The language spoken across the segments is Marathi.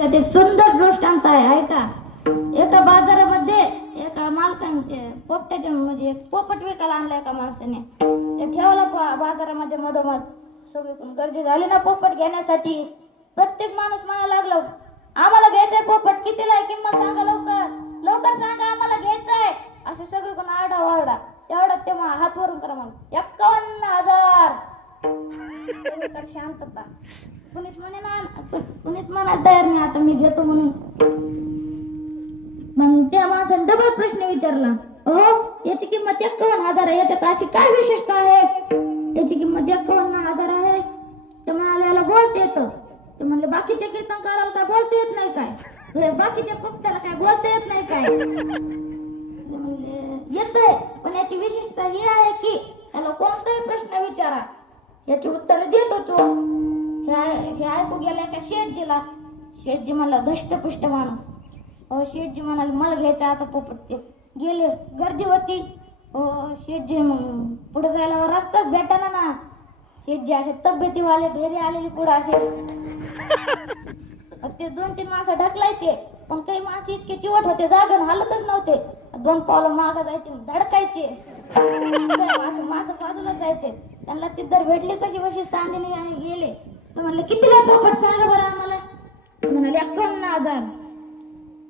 यात एक सुंदर दृष्टांत आहे ऐका. एका बाजारामध्ये एका मालकाने पोपट्याच्या म्हणजे एक पोपट विकायला आणला एका माणसाने. ते ठेवला बाजारामध्ये मधोमध. सगळीकडून गर्दी झाली ना पोपट घेण्यासाठी. प्रत्येक माणूस म्हणायला लागला, आम्हाला घ्यायचंय पोपट, कितीला आहे किंमत सांगा, लवकर लवकर सांगा, आम्हाला घ्यायचंय. असे सगळीकडून आरडा वारडा. तेवढ्यात ते हात वरून करा म्हणून 51,000. शांतता. कुणीच म्हणायला तयार नाही आता मी घेतो म्हणून. मग त्या माणसाने डबल प्रश्न विचारला, हो याची किंमत 51,000 आहे, याच्यात अशी काय विशेषता आहे, याची किंमत 51,000 आहे. ते म्हणाले याला बोलता येतं. ते म्हणले बाकीच्या कीर्तनकाराला काय बोलता येत नाही काय, बाकीच्या पोपट्याला काय बोलता येत नाही काय. म्हणले येतंय, पण याची विशेषता ही आहे की याला कोणताही प्रश्न विचारा याची उत्तर देतो तो. हे ऐकू गेला एका शेठजीला. शेठजी म्हणला धष्टपुष्ट माणूस. हो शेठजी म्हणाले मला घ्यायचं आता पोपट. ते गेले, गर्दी होती. हो शेठजी पुढे जायला रस्ताच भेटाना ना. शेठजी असे तब्येतीवाले ढेरे आलेले पुढे असे. ते 2-3 माणसं ढकलायचे, पण काही माणसं इतके चिवट होते जागेवर हलतच नव्हते. 2 पावलं मागं जायचे, धडकायचे. माणसं बाजूला जायचे. त्यांना तिथं भेटले कशी बशी सांगणे आणि गेले. तर म्हणले कितीला पोपट सांगा बरं आम्हाला. म्हणाले 51,000.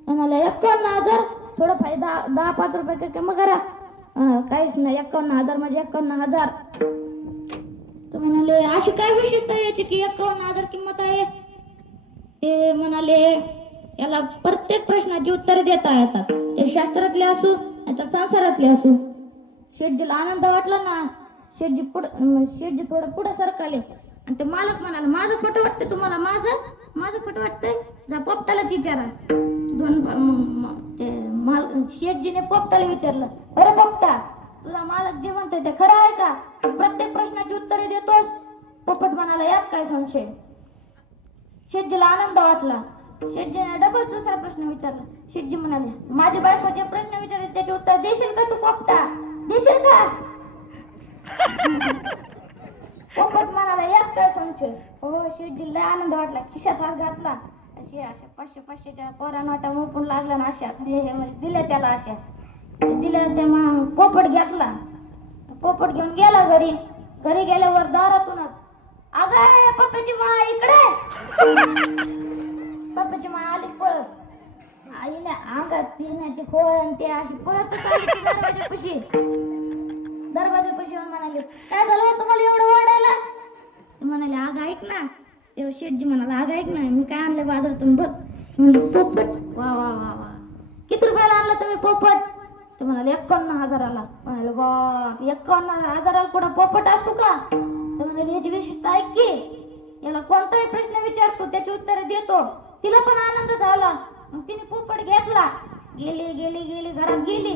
म्हणाले 51,000, थोडं फायदा 10-5 रुपये काही कमी करा. काहीच नाही, 51,000 म्हणजे 51,000. तर म्हणाले अशी काय विशेषता याची की 51,000 किंमत आहे. ते म्हणाले याला प्रत्येक प्रश्नाची उत्तरे देता येतात, ते शास्त्रातले असो नाहीतर संसारातले असो. शेठजीला आनंद वाटला ना. शेठजी थोडं पुढे सरकाले आणि ते मालक म्हणाले माझं खोटं वाटतंय तुम्हाला, माझं खोटं वाटतंय, जा पोपटालाच विचारा. शेठजीने पोपटाला विचारलं, अरे पोपटा तुझा मालक जे म्हणतोय ते खरं आहे का, प्रत्येक प्रश्नाची उत्तरे देतोस. पोपट म्हणाला यात काय संशय. शेठजीला आनंद वाटला. शेठजीने डबल दुसरा प्रश्न विचारला. शेठजी म्हणाले माझी बायको जे प्रश्न विचारले त्याचे उत्तर देशील का तू पोपटा, देशील का. पोपट म्हणाला यात काय संशय. हो शेठजीला आनंद वाटला. खिशात हात घातला. अशा 500-500च्या कोरा नोटा मोपून लागला ना अशा दिल्या त्याला. अशा दिल्या त्या पोपट घेतला. पोपट घेऊन गेला घरी. घरी गेल्यावर दारातूनच अगं पप्पाची मा इकडे. पप्पाची मा आली पळत. आईने अंगात पिण्याची खोळ आणि ते अशी पळतच आली दरवाजापाशी. दरवाजापाशी येऊन म्हणाले काय झालं तुम्हाला एवढं ओरडायला. ते म्हणाले अगं ऐक ना. तेव्हा शेठजी म्हणाला अगं ऐक ना मी काय आणलं बाजारातून बघ. म्हणजे पोपट. वा वा वा वा, किती रुपयाला आणला तुम्ही पोपट. ते म्हणाले 51,000ला. म्हणाले बाप 51,000ला कुठं पोपट असतो का. तर म्हणाले याची विशेषता ऐक की याला कोणताही प्रश्न विचारतो त्याची उत्तरे देतो. तिला पण आनंद झाला. मग तिने पोपट घेतला. गेली घरात गेली.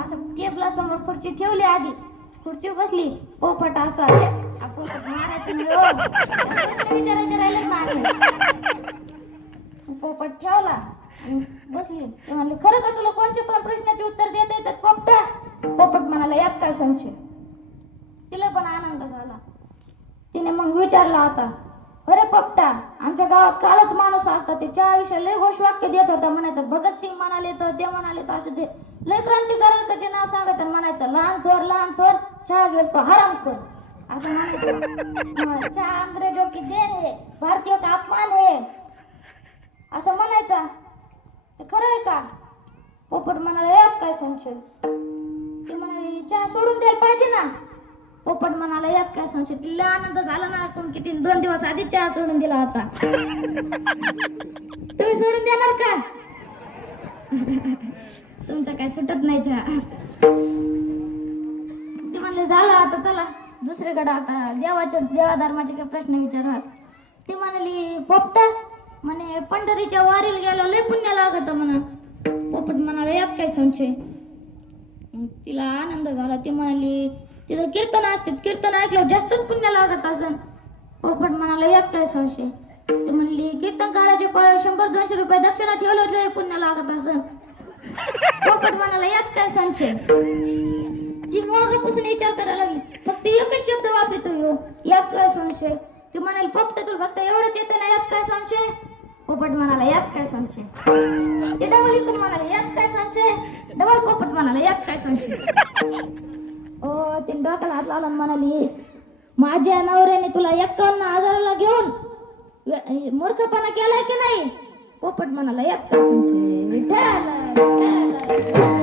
असं टेबला समोर खुर्ची ठेवली. आधी खुर्ची बसली. पोपट असा पोपट मारायचं नाही हो, प्रश्न विचारायचे राहिलेच ना. पोपट ठेवला बसली. ते म्हणले खरं का तुला कोणत्या पण प्रश्नाचे उत्तर देता येतात पोपटा. पोपट म्हणाला यात काय संशय. तिला पण आनंद झाला. तिने मग विचारला होता अरे पोपटा आमच्या गावात कालच माणूस आलता. ते चहाविषयी लय घोष वाक्य देत होता. म्हणायचं भगतसिंग म्हणाले तर ते म्हणाले तर असं ते लय क्रांतिकारकाचे नाव सांगायचं. म्हणायचं लहान थोर चहा घेतो हरामखोर असं म्हणायचं. चहा अंग्रेजों की देन है, भारतीयों का अपमान है असं म्हणायचं. ते खरं आहे का. पोपट म्हणाला यात काय संशय. ते म्हणाले चहा सोडून द्यायला पाहिजे ना. पोपट म्हणाला यात काय संशय. तिला आनंद झाला ना. कोण किती 2 दिवस आधी चहा सोडून दिला होता. तुम्ही सोडून देणार का. तुमचं काय सुटत नाही चहा. ते म्हणले झालं आता चला दुसरीकडे आता देवा धर्माचे काही प्रश्न विचारणार. ती म्हणाली पोपटा म्हणे पंढरीच्या वारीला गेला लय पुण्य लागत म्हणा. पोपट म्हणाला यात काय संशय. तिला आनंद झाला. ती म्हणाली तिथं कीर्तन असते, कीर्तन ऐकलं जास्तच पुण्य लागत असं. पोपट म्हणाला यात काय संशय. ती म्हणली कीर्तनकाराचे 100-200 रुपये दक्षिणा ठेवलं पुण्य लागत असं. पोपट म्हणाला यात काय संशय. ती मगापासून विचार करायला लागली. फक्त एकच शब्द वापरतो यात काय संशय. ती म्हणाली पोपटा तुला फक्त एवढंच येतं ना यात काय संशय. पोपट म्हणाला यात काय संशय. ते डबल इकडून म्हणाले यात काय संशय. डबल पोपट म्हणाला यात काय संशय. ओ तीन डोक्याला हात लावला आणि म्हणाली माझ्या नवऱ्याने तुला 51,000ला घेऊन मूर्खपणा केलाय की नाही. पोपट म्हणाला यात काय संशय. विठ्ठल, विठ्ठल.